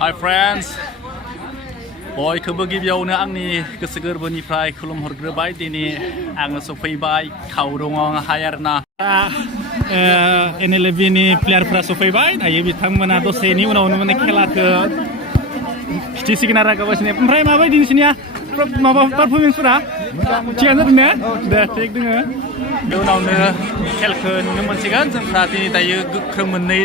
Hi friends, बयखौबो गिबियावनो आंनि गोसो गोरबोनिफ्राय खुलुमहरग्रोबाय दिनै आङो सफैबाय खावरङाव हायारना NLFB नि प्लेयारफोरा सफैबाय दायो बिथांमोना दसेनि उनावनो माने खेलाखौ खिथिसिगोन आरो गावसिनि ओमफ्राय माबायदि नोंसिनिया माबा पारफरमेन्सफोरा थिगानो जादों ने दे थिग दोङो बे उनावनो खेलखौ नुनो मोनसिगोन जोंफ्रा दिनै दायो गोख्रों मोननै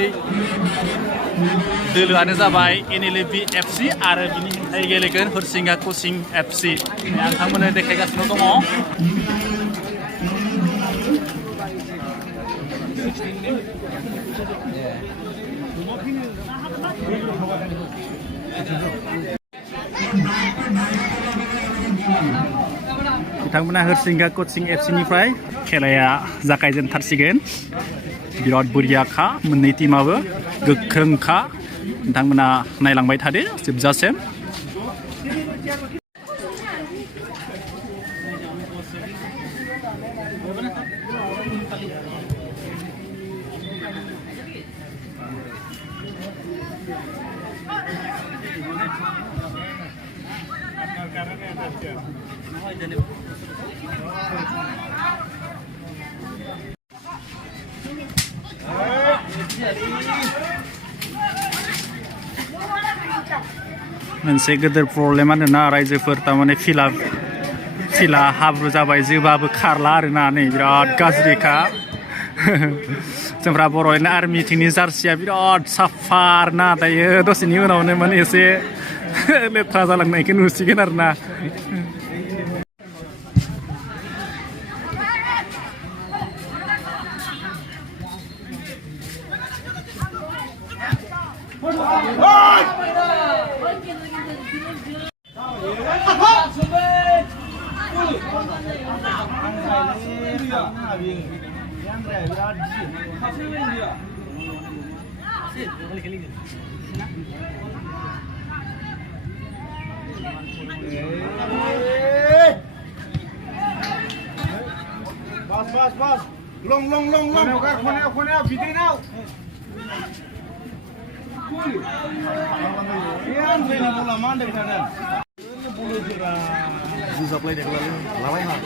दोलोआनो जाबाय NLFB FC आरो बिनि हेंथायै गेलेगोन हरिसिंगा coching FC आं नोंथांमोननो देखायगासिनो दङ बिथांमोना हरिसिंगा coching FC निफ्राय खेलाया जागायजेनथारसिगोन बिराद बरियाखा मोननै टीमाबो गोख्रोंखा नोंथांमोना नायलांबाय थादो जोबजासिम मोनसे गिदिर प्रब्लेम आरोना रायजोफोर तारमाने फिला हाब्रु जाबाय जोबाबो खारला आरोना नै बिराद गाज्रिखा जोंफ्रा बर'नि आर्मि टीमनि जार्सिया बिराद साफा आरोना दायो दसेनि उनावनो माने एसे लेथ्रा जालांनायखौ नुसिगोन आरोना Bas. Long. Koneo, bitin now. Yan, beli bola mandek sana. Susah play deh kalau lalai mah.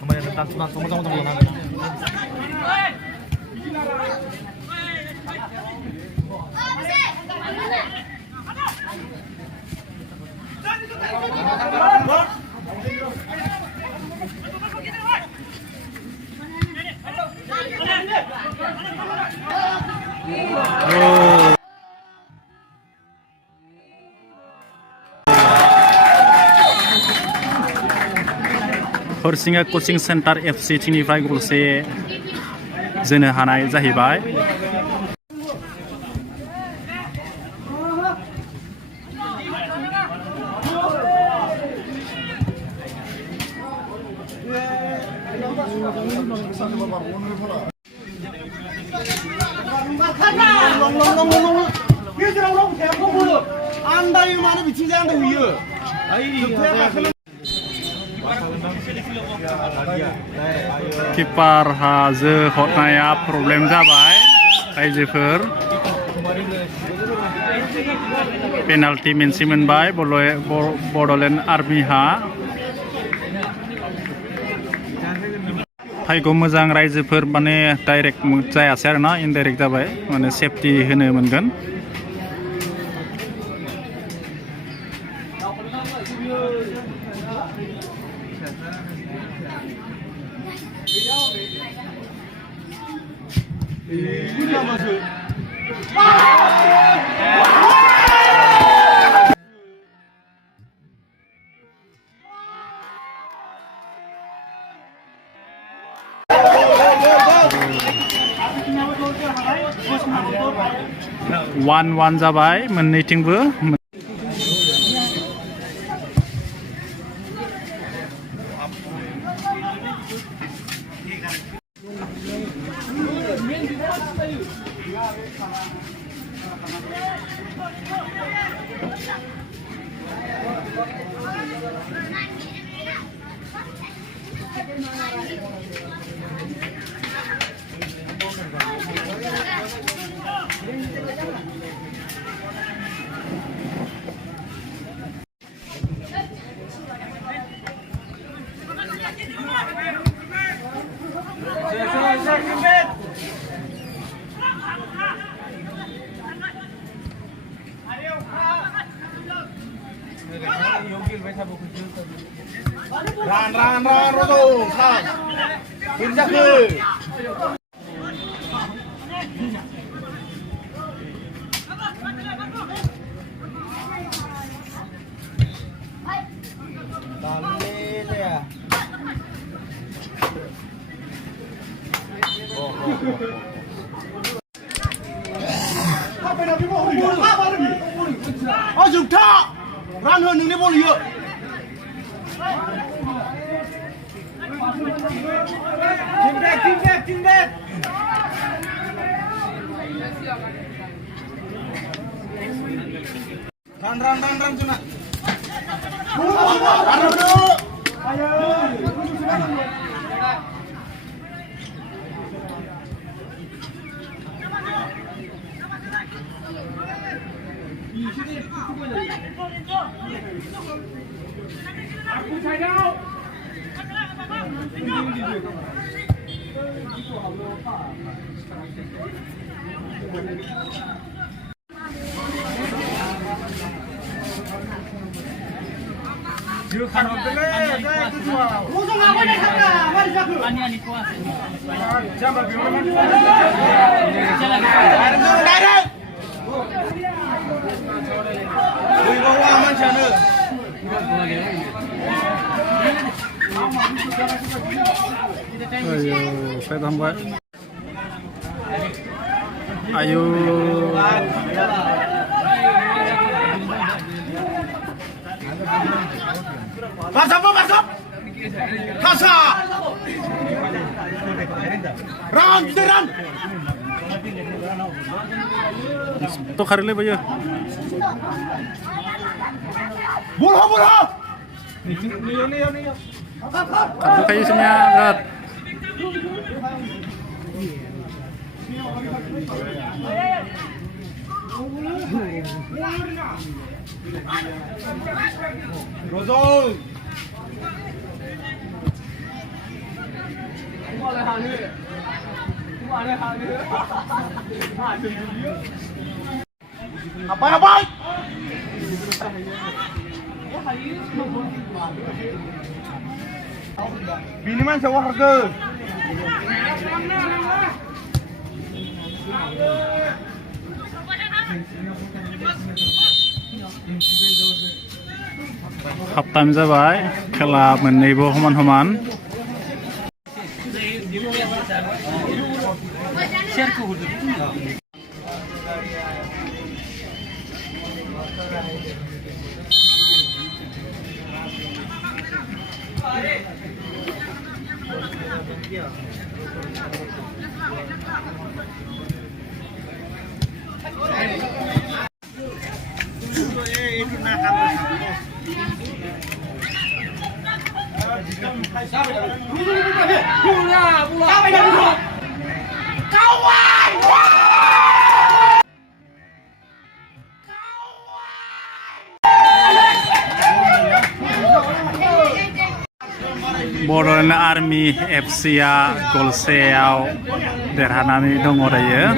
Kemarin tentang sama bola mandek. Harisinga coaching center FC टीमनिफ्राय गलसे जोनो हानाय जाहैबाय किपार जो हरनाया प्रब्लेम जाबाय रायजोफोर पेनाल्टी मोनसे मोनबाय बड'लेण्ड आर्मिहा फाइगौ मोजां रायजोफोर माने डाइरेक्ट जायासै आरोना इनडाइरेक्ट जाबाय माने सेफटि होनो मोनगोन one जाबाय मोननैथिंबो Ran, Rodo. Nah. Pindah ke. Dalil ya. Oh, dùng thọ. Ran hơn đừng đi vô lìa. Kim đẹp. Ran cuna. Ran dulu. Ayo. Ayo, saya tambah. Ayo. Masuk. Kasa. Ran. Tuh karile bayo. Bola. Nih. Kartu kayu senyap. Rozol. Apa? Bini man sewa harga. Half time जाबाय खेला मोननैबो समान Bodoland Army FC gol seyaw derhanani dong dayo.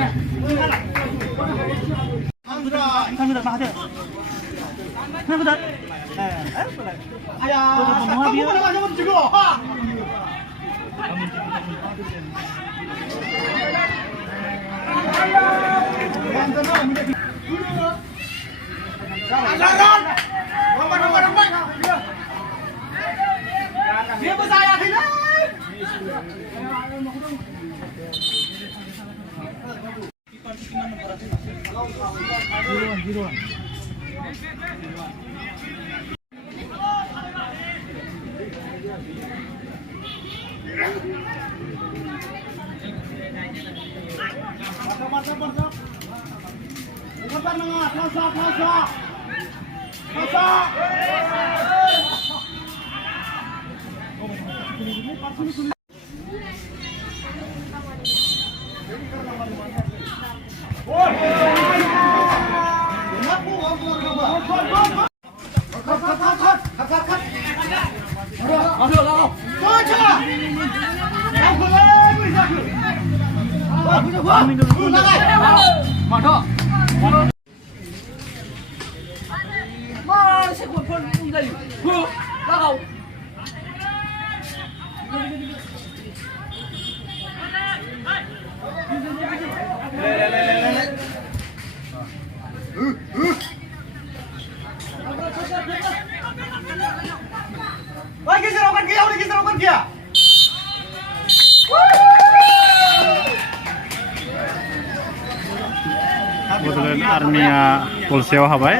Bodoland armiya गलसेयाव हाबाय